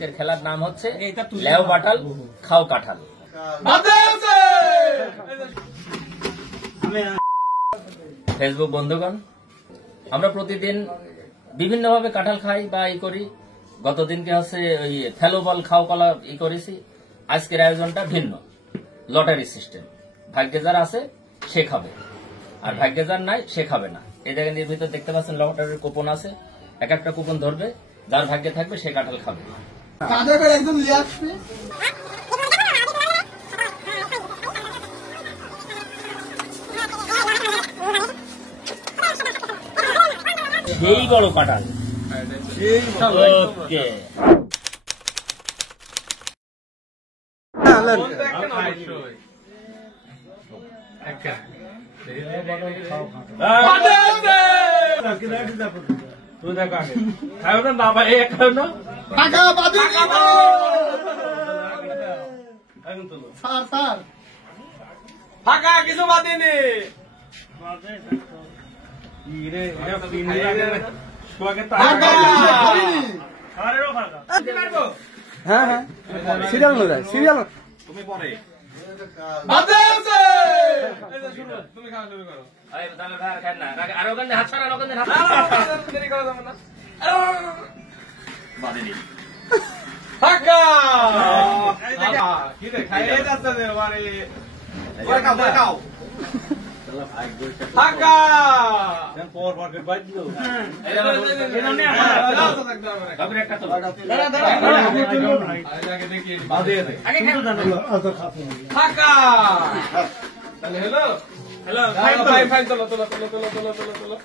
আজকের খেলার নাম হচ্ছে লেও বাটাল খাও কাঁঠাল। ফেসবুক বন্ধুগণ, আমরা প্রতিদিন বিভিন্নভাবে কাঁঠাল খাই বা ই করি। গতদিনকে হচ্ছে ওই ফেলো বল খাও কলা ই করেছি। আজকের আয়োজনটা ভিন্ন, লটারি সিস্টেম। ভাগ্যে যার আছে সে খাবে, আর ভাগ্যে যার নাই সে খাবে না। এই জায়গায় নির্মিত দেখতে পাচ্ছেন লটারির কুপন আছে, এক একটা কুপন ধরবে, যার ভাগ্যে থাকবে সে কাঁঠাল খাবে। একদম সেই বড় কাঁঠাল। ওকে, ফাঁকা কিছু বাদিনি। হ্যাঁ হ্যাঁ সিরিয়াল অনুযায়ী সিরিয়াল তুমি পরে তুমি খাওয়া শুরু করো। আর ওখানে হাত ছাড়া ওখানে হাত দেরি করা যাবে না। বাদিনি ফাঁকা কি রে খাইয়ে যাচ্ছে রে বাড়ি। পরে খাও ফাঁকা পর পর বাইট দিও। ফাঁকা তাহলে হ্যালো হ্যালো ফাইন ফাইন চলো চলো চলো চলো চলো চলো চলো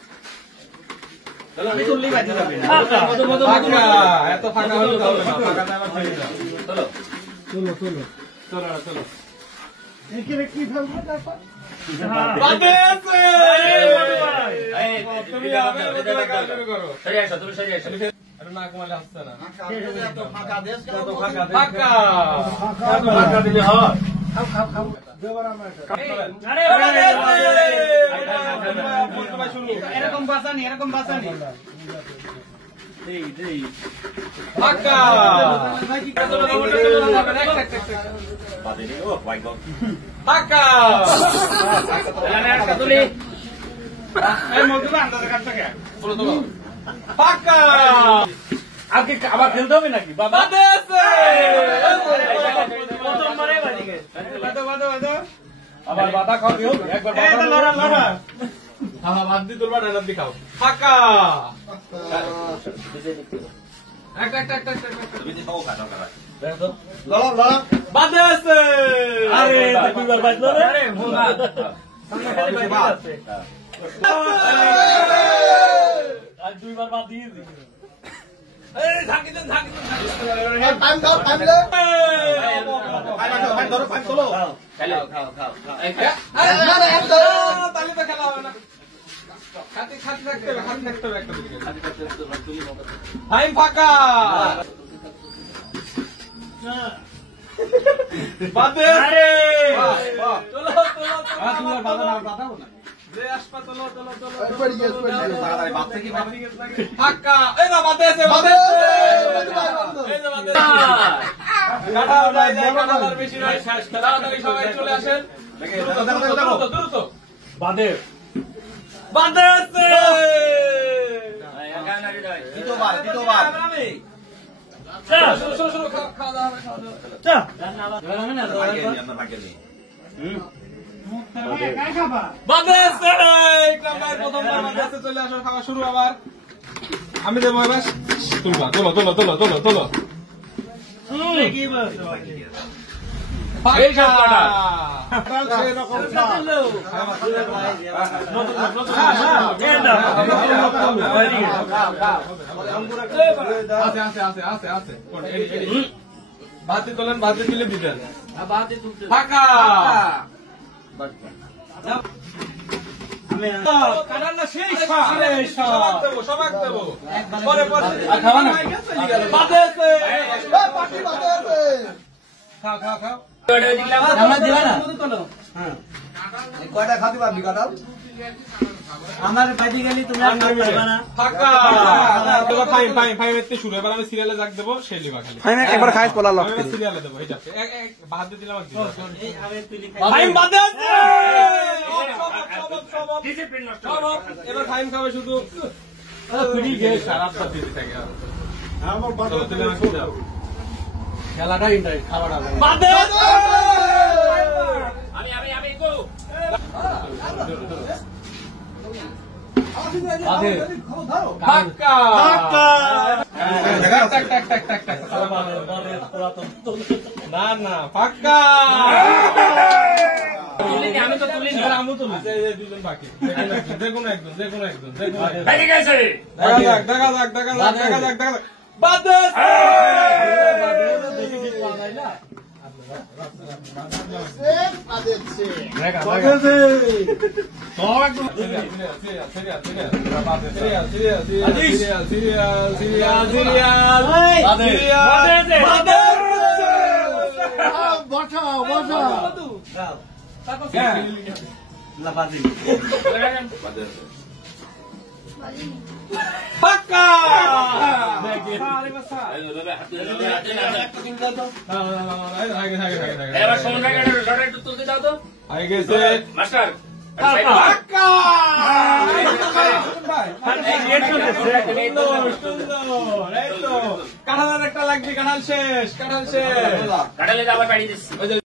এত ফাঁকা হলো চলো চলো চলো চলো চলো এখানে কি ফেলবো তারপর না কমালে আসছে না। এরকম বাঁচানি এরকম বাঁচানি ফাঁকা ফাঁকা ফাঁকা আজকে আবার খেলতে হবে নাকি বাবা? আবার বাধা খাও দিও একবার বাদ দি তোলবা ডান দি খাও। ফাঁকা একটা একটা একটা তুমি খাও কাটা কাটা লড়া লড়া বাদে আছে। আরে দুইবার বাজলো রে। আরে ভোলা সামনে খালি বাদ আছে। আর দুইবার বাদ দিয়ে দি। এই ঝাঁকি দেন ঝাঁকি দেন টাইম দাও টাইম দাও ফাইন ধরো ফাইন চলো খাও খাও খাও তাহলে তো খেলা হবে না। খাতি খাতি থাকতে হবে খাতি থাকতে হবে একটা দিকে ফাইন ফাঁকা বাদে আছে। চলো চলো চলো বাধা না বাধা না যে আসপা চলো চলো চলো বাদ থেকে ফাঁকা এই না বাদে আছে বাদে এই না বাদে কাটা যায় যায় কাটা আর বেশি নয় তাড়াতাড়ি সবাই চলে আসেন দ্রুত বাদে বাদে আছে। দ্বিতীয়বার শুরু শুরু খাওয়া দাওয়া বাদে আছে। প্রথমবার বাদে আছে চলে আসো খাওয়া শুরু আবার আমি দেবো এবার তুলবা তোলো তোলো তোলো তোলো তোলো ভাতি তোলেন ভাতি তুলে দিতেন ফাঁকা সবাক দেবো পরে পরে খাও খাও খাও কয়টা খাতে পারবি কাঁঠাল? আমার বাড়ি গেলি তুমি আর পারবে না। ফাঁকা এবার ফাইম এতে শুরু এবার আমি সিরিয়ালে জাগ দেবো সেই লিবা খালি আমি একবার খাইছ পোলা লক আমি সিরিয়ালে দেবো এই যাচ্ছে এক বাদ দিয়ে দিলাম এই আমি তুলি ফাইম বাদে আছে এবার ফাইম খাবে শুধু তুই গিয়ে খারাপ পাতি থাকে আমার বাদে খেলাটা ইন্টারেস্ট খাওয়াটা বাদে আমি গো বাদে ফাঁকা না না ফাঁকা তুলিনি, আমি তো তুলিনি। আমি তো দুজন বাকি যে কোনো একজন বেরিয়ে গেছে। দেখা যাক বাদে ফাঁকা এবার সমুদ্র লড়াই একটু তুলতে দাও তো আগে গেছে মাস্টার। ফাঁকা কাঁঠালের একটা লাগবে কাঁঠাল শেষ কাটালে আবার বাড়ি দিচ্ছি।